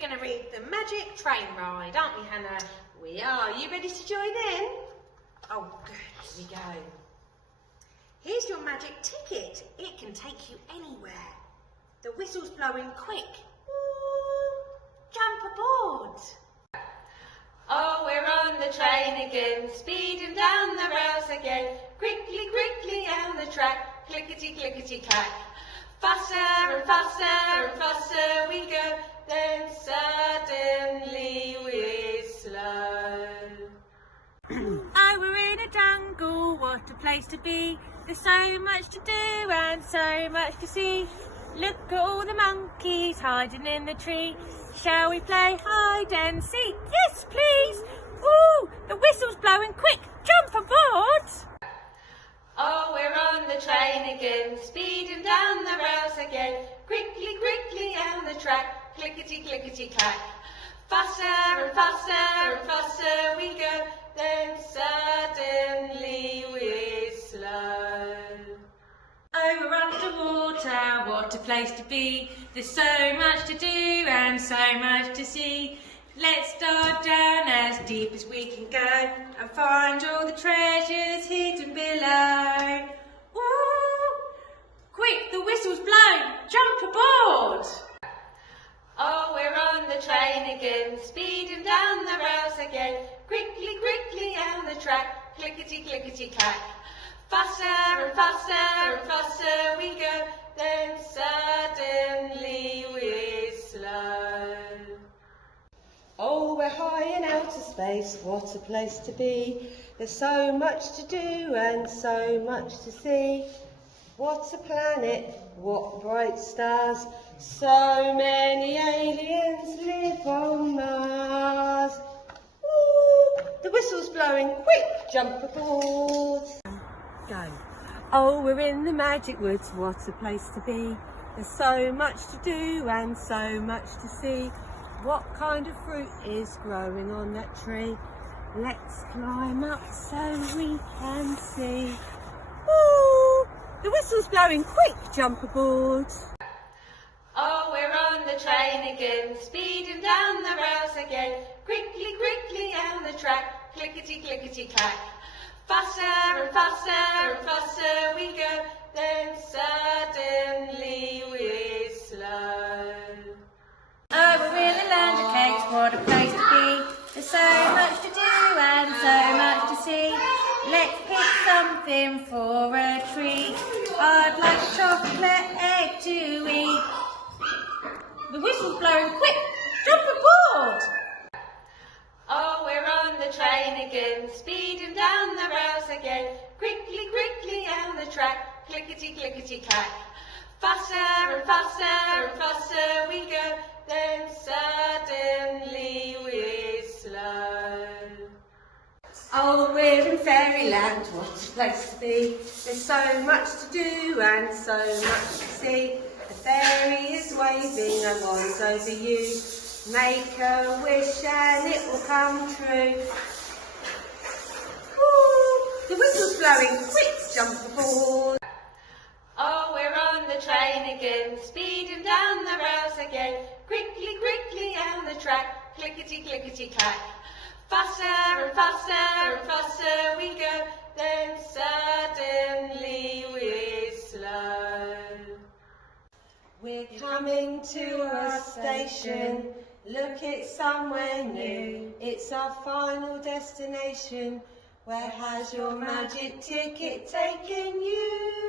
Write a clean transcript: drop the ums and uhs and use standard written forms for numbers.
we're going to read the magic train ride, aren't we, Hannah? We are. You ready to join in? Oh, good. Here we go. Here's your magic ticket. It can take you anywhere. The whistle's blowing quick. Ooh, jump aboard. Oh, we're on the train again, speeding down the rails again. Quickly, quickly down the track, clickety, clickety, clack. Faster and faster and faster we go, then suddenly we're slow. Oh, we're in a jungle, what a place to be. There's so much to do and so much to see. Look at all the monkeys hiding in the tree. Shall we play hide and seek? Yes, please. Ooh, the whistle's blowing quick. Jump aboard. Oh, we're on the train again, speeding down the rails again. Quickly, quickly down the track, clickety, clickety, clack. Faster and faster and faster we go, then suddenly we're slow. Oh, we're underwater, what a place to be. There's so much to do and so much to see. Let's dive down as deep as we can go and find all the treasures hidden below. Ooh, quick, the whistle's blown, jump aboard. Oh, we're on the train again, speeding down the rails again. Quickly, quickly down the track, clickety, clickety, clack. Faster and faster and faster we go, then suddenly we're slow. Oh, we're high in outer space, what a place to be. There's so much to do and so much to see. What a planet, what bright stars. So many aliens live on Mars. Ooh, the whistle's blowing, quick, jump aboard. Go. Oh, we're in the magic woods, what a place to be. There's so much to do and so much to see. What kind of fruit is growing on that tree? Let's climb up so we can see. Ooh, the whistle's blowing, quick, jump aboard. Oh, we're on the train again, speeding down the rails again. Quickly, quickly down the track, clickety, clickety, clack. Faster and faster and faster we go, then suddenly we're slow. Oh, we're in a land of cakes, what a place to be. There's so much to do and so much to see. Let's pick something for a treat. I'd like chocolate egg to eat. The whistle's blowing, quick, jump aboard. Oh, we're on the train again, speeding down the rails again. Quickly, quickly down the track, clickety, clickety, clack. Faster and faster and faster we go, then suddenly we're slow. Oh, we're in fairyland, what a place to be. There's so much to do and so much to see. The fairy is waving a wand over you. Make a wish and it will come true. Ooh, the whistle's blowing, quick, jump aboard. Oh, we're on the train again, speeding down the rails again. Quickly, quickly down the track, clickety, clickety, clack. Faster and faster and faster we go, then suddenly we're slow. We're coming to a station, look, it's somewhere new. It's our final destination. Where has your magic ticket taken you?